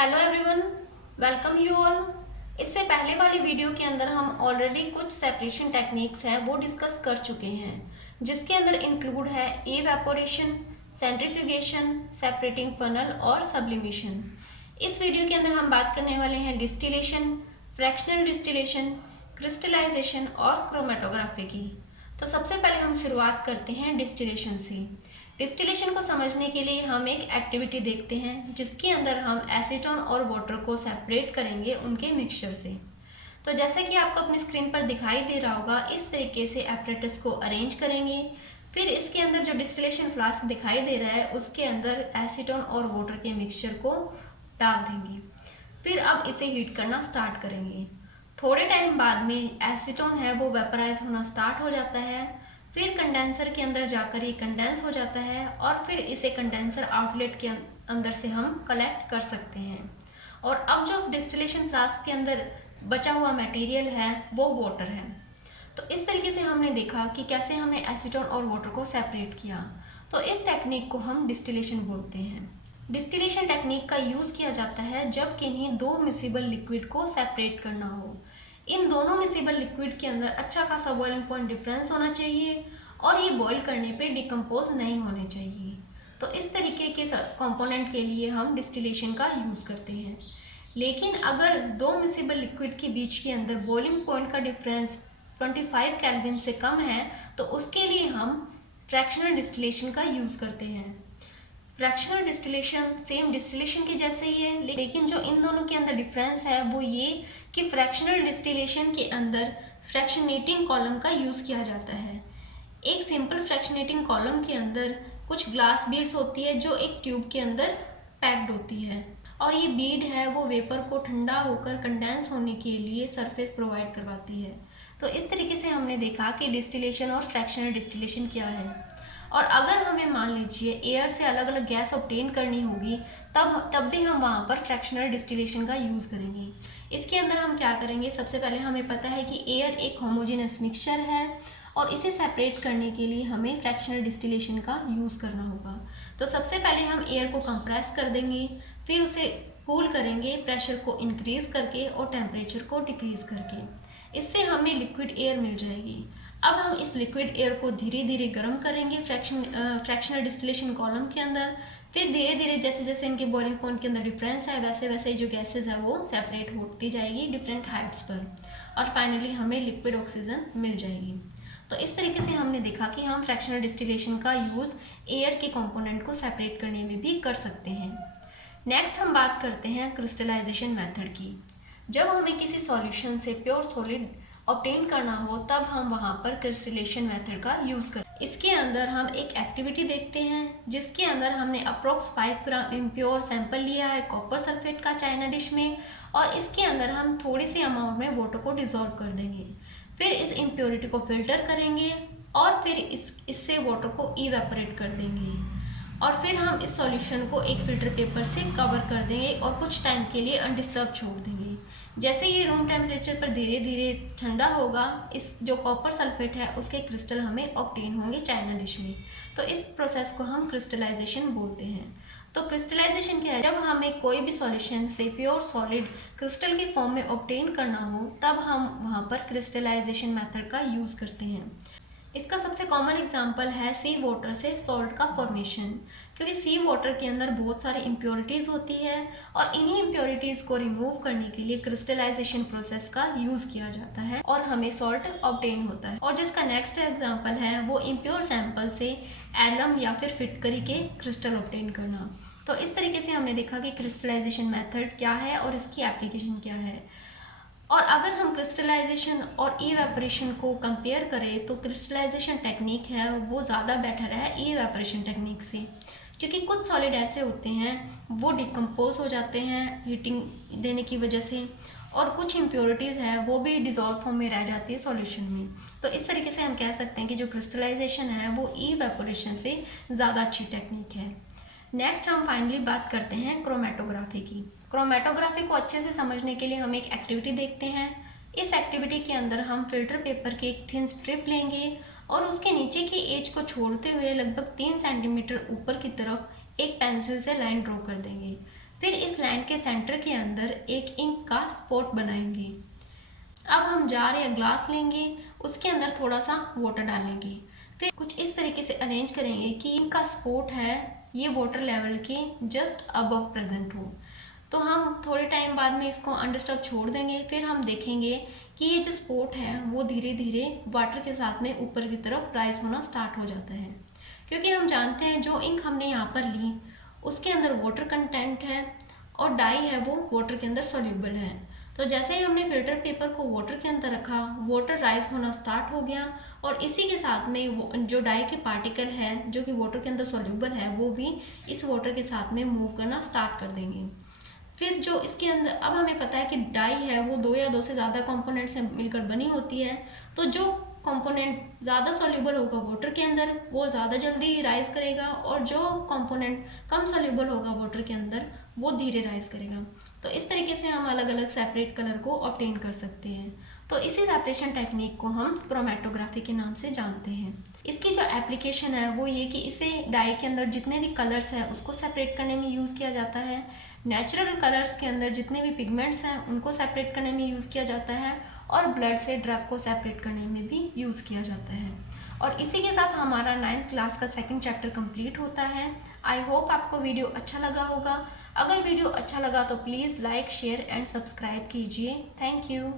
Hello everyone, welcome you all. इससे पहले वाली वीडियो के अंदर हम ऑलरेडी कुछ सेपरेशन टेक्निक्स हैं वो डिस्कस कर चुके हैं, जिसके अंदर इंक्लूड है इवेपोरेशन, सेंट्रीफ्यूगेशन, सेपरेटिंग फनल और सब्लिमेशन। इस वीडियो के अंदर हम बात करने वाले हैं डिस्टिलेशन, फ्रैक्शनल डिस्टिलेशन, क्रिस्टलाइजेशन और क्रोमेटोग्राफी की। तो सबसे पहले हम शुरुआत करते हैं डिस्टिलेशन से। डिस्टिलेशन को समझने के लिए हम एक एक्टिविटी देखते हैं जिसके अंदर हम एसीटोन और वाटर को सेपरेट करेंगे उनके मिक्सचर से। तो जैसे कि आपको अपनी स्क्रीन पर दिखाई दे रहा होगा, इस तरीके से एपरेटस को अरेंज करेंगे। फिर इसके अंदर जो डिस्टिलेशन फ्लास्क दिखाई दे रहा है उसके अंदर एसीटोन और वाटर के मिक्सचर को डाल देंगे। फिर अब इसे हीट करना स्टार्ट करेंगे। थोड़े टाइम बाद में एसीटोन है वो वेपराइज होना स्टार्ट हो जाता है। फिर कंडेंसर के अंदर जाकर ये कंडेंस हो जाता है और फिर इसे कंडेंसर आउटलेट के अंदर से हम कलेक्ट कर सकते हैं। और अब जो डिस्टिलेशन फ्लास्क के अंदर बचा हुआ मटेरियल है वो वाटर है। तो इस तरीके से हमने देखा कि कैसे हमने एसीटोन और वाटर को सेपरेट किया। तो इस टेक्निक को हम डिस्टिलेशन बोलते हैं। डिस्टिलेशन टेक्निक का यूज़ किया जाता है जब किन्हीं दो मिसिबल लिक्विड को सेपरेट करना हो। इन दोनों मिसिबल लिक्विड के अंदर अच्छा खासा बॉइलिंग पॉइंट डिफरेंस होना चाहिए और ये बॉईल करने पे डिकम्पोज नहीं होने चाहिए। तो इस तरीके के कंपोनेंट के लिए हम डिस्टिलेशन का यूज़ करते हैं। लेकिन अगर दो मिसिबल लिक्विड के बीच के अंदर बॉइलिंग पॉइंट का डिफरेंस 25 केल्विन से कम है तो उसके लिए हम फ्रैक्शनल डिस्टिलेशन का यूज़ करते हैं। फ्रैक्शनल डिस्टिलेशन सेम डिस्टिलेशन के जैसे ही है, लेकिन जो इन दोनों के अंदर डिफरेंस है वो ये कि फ्रैक्शनल डिस्टिलेशन के अंदर फ्रैक्शनेटिंग कॉलम का यूज़ किया जाता है। एक सिंपल फ्रैक्शनेटिंग कॉलम के अंदर कुछ ग्लास बीड्स होती है जो एक ट्यूब के अंदर पैक्ड होती है और ये बीड है वो वेपर को ठंडा होकर कंडेंस होने के लिए सरफेस प्रोवाइड करवाती है। तो इस तरीके से हमने देखा कि डिस्टिलेशन और फ्रैक्शनल डिस्टिलेशन क्या है। और अगर हमें मान लीजिए एयर से अलग अलग गैस ऑब्टेन करनी होगी तब भी हम वहाँ पर फ्रैक्शनल डिस्टिलेशन का यूज़ करेंगे। इसके अंदर हम क्या करेंगे, सबसे पहले हमें पता है कि एयर एक होमोजेनस मिक्सचर है और इसे सेपरेट करने के लिए हमें फ्रैक्शनल डिस्टिलेशन का यूज़ करना होगा। तो सबसे पहले हम एयर को कंप्रेस कर देंगे, फिर उसे कूल करेंगे प्रेशर को इंक्रीज़ करके और टेम्परेचर को डिक्रीज़ करके। इससे हमें लिक्विड एयर मिल जाएगी। अब हम इस लिक्विड एयर को धीरे धीरे गर्म करेंगे फ्रैक्शनल डिस्टिलेशन कॉलम के अंदर। फिर धीरे धीरे जैसे जैसे इनके बॉइलिंग पॉइंट के अंदर डिफरेंस है वैसे वैसे जो गैसेज है वो सेपरेट होती जाएगी डिफरेंट हाइट्स पर और फाइनली हमें लिक्विड ऑक्सीजन मिल जाएगी। तो इस तरीके से हमने देखा कि हम फ्रैक्शनल डिस्टिलेशन का यूज़ एयर के कंपोनेंट को सेपरेट करने में भी कर सकते हैं। नेक्स्ट हम बात करते हैं क्रिस्टलाइजेशन मेथड की। जब हमें किसी सॉल्यूशन से प्योर सॉलिड ऑब्टेन करना हो तब हम वहाँ पर क्रिस्टलेशन मेथड का यूज़ करें। इसके अंदर हम एक एक्टिविटी देखते हैं जिसके अंदर हमने अप्रोक्स 5 ग्राम इम्प्योर सैंपल लिया है कॉपर सल्फेट का चाइना डिश में और इसके अंदर हम थोड़ी सी अमाउंट में वाटर को डिज़ोल्व कर देंगे। फिर इस इम्प्योरिटी को फिल्टर करेंगे और फिर इससे वाटर को इवेपोरेट कर देंगे और फिर हम इस सॉल्यूशन को एक फिल्टर पेपर से कवर कर देंगे और कुछ टाइम के लिए अनडिस्टर्ब छोड़ देंगे। जैसे ये रूम टेम्परेचर पर धीरे धीरे ठंडा होगा, इस जो कॉपर सल्फेट है उसके क्रिस्टल हमें ऑब्टेन होंगे चाइना डिश में। तो इस प्रोसेस को हम क्रिस्टलाइजेशन बोलते हैं। तो क्रिस्टलाइजेशन क्या है, जब हमें कोई भी सॉल्यूशन से प्योर सॉलिड क्रिस्टल की फॉर्म में ऑब्टेन करना हो तब हम वहाँ पर क्रिस्टलाइजेशन मेथड का यूज़ करते हैं। इसका सबसे कॉमन एग्जांपल है सी वाटर से सॉल्ट का फॉर्मेशन, क्योंकि सी वाटर के अंदर बहुत सारी इम्प्योरिटीज़ होती है और इन्हीं इम्प्योरिटीज़ को रिमूव करने के लिए क्रिस्टलाइजेशन प्रोसेस का यूज़ किया जाता है और हमें सॉल्ट ऑब्टेन होता है। और जिसका नेक्स्ट एग्जांपल है वो इम्प्योर सैंपल से एलम या फिर फिटकरी के क्रिस्टल ऑब्टेन करना। तो इस तरीके से हमने देखा कि क्रिस्टलाइजेशन मेथड क्या है और इसकी एप्लीकेशन क्या है। और अगर हम क्रिस्टलाइजेशन और इवेपोरेशन को कंपेयर करें तो क्रिस्टलाइजेशन टेक्निक है वो ज़्यादा बेटर है इवेपोरेशन टेक्निक से, क्योंकि कुछ सॉलिड ऐसे होते हैं वो डिकम्पोज हो जाते हैं हीटिंग देने की वजह से और कुछ इम्प्योरिटीज़ है वो भी डिज़ोल्व फॉर्म में रह जाती है सॉल्यूशन में। तो इस तरीके से हम कह सकते हैं कि जो क्रिस्टलाइजेशन है वो इवेपोरेशन से ज़्यादा अच्छी टेक्निक है। नेक्स्ट हम फाइनली बात करते हैं क्रोमेटोग्राफी की। क्रोमेटोग्राफी को अच्छे से समझने के लिए हम एक एक्टिविटी देखते हैं। इस एक्टिविटी के अंदर हम फिल्टर पेपर की एक थिन स्ट्रिप लेंगे और उसके नीचे की एज को छोड़ते हुए लगभग 3 सेंटीमीटर ऊपर की तरफ एक पेंसिल से लाइन ड्रॉ कर देंगे। फिर इस लाइन के सेंटर के अंदर एक इंक का स्पॉट बनाएंगे। अब हम जार या ग्लास लेंगे, उसके अंदर थोड़ा सा वाटर डालेंगे, फिर कुछ इस तरीके से अरेंज करेंगे कि इंक का स्पॉट है ये वाटर लेवल के जस्ट अबव प्रेजेंट हो। तो हम थोड़े टाइम बाद में इसको अनडिस्टर्ब छोड़ देंगे। फिर हम देखेंगे कि ये जो स्पॉट है वो धीरे धीरे वाटर के साथ में ऊपर की तरफ राइज होना स्टार्ट हो जाता है, क्योंकि हम जानते हैं जो इंक हमने यहाँ पर ली उसके अंदर वाटर कंटेंट है और डाई है वो वाटर के अंदर सॉल्यूबल है। तो जैसे ही हमने फिल्टर पेपर को वाटर के अंदर रखा, वाटर राइज होना स्टार्ट हो गया और इसी के साथ में वो जो डाई के पार्टिकल है जो कि वाटर के अंदर सॉल्यूबल है वो भी इस वाटर के साथ में मूव करना स्टार्ट कर देंगे। फिर जो इसके अंदर अब हमें पता है कि डाई है वो दो या दो से ज़्यादा कंपोनेंट से मिलकर बनी होती है। तो जो कंपोनेंट ज़्यादा सॉल्यूबल होगा वाटर के अंदर वो ज़्यादा जल्दी राइज करेगा और जो कंपोनेंट कम सॉल्यूबल होगा वाटर के अंदर वो धीरे राइज करेगा। तो इस तरीके से हम अलग अलग सेपरेट कलर को ऑब्टेन कर सकते हैं। तो इसी सेपरेशन टेक्निक को हम क्रोमेटोग्राफी के नाम से जानते हैं। इसकी जो एप्लीकेशन है वो ये कि इसे डाई के अंदर जितने भी कलर्स हैं उसको सेपरेट करने में यूज़ किया जाता है। नेचुरल कलर्स के अंदर जितने भी पिगमेंट्स हैं उनको सेपरेट करने में यूज़ किया जाता है और ब्लड से ड्रग को सेपरेट करने में भी यूज़ किया जाता है। और इसी के साथ हमारा 9th क्लास का सेकंड चैप्टर कंप्लीट होता है। आई होप आपको वीडियो अच्छा लगा होगा। अगर वीडियो अच्छा लगा तो please like, share and subscribe कीजिए। Thank you.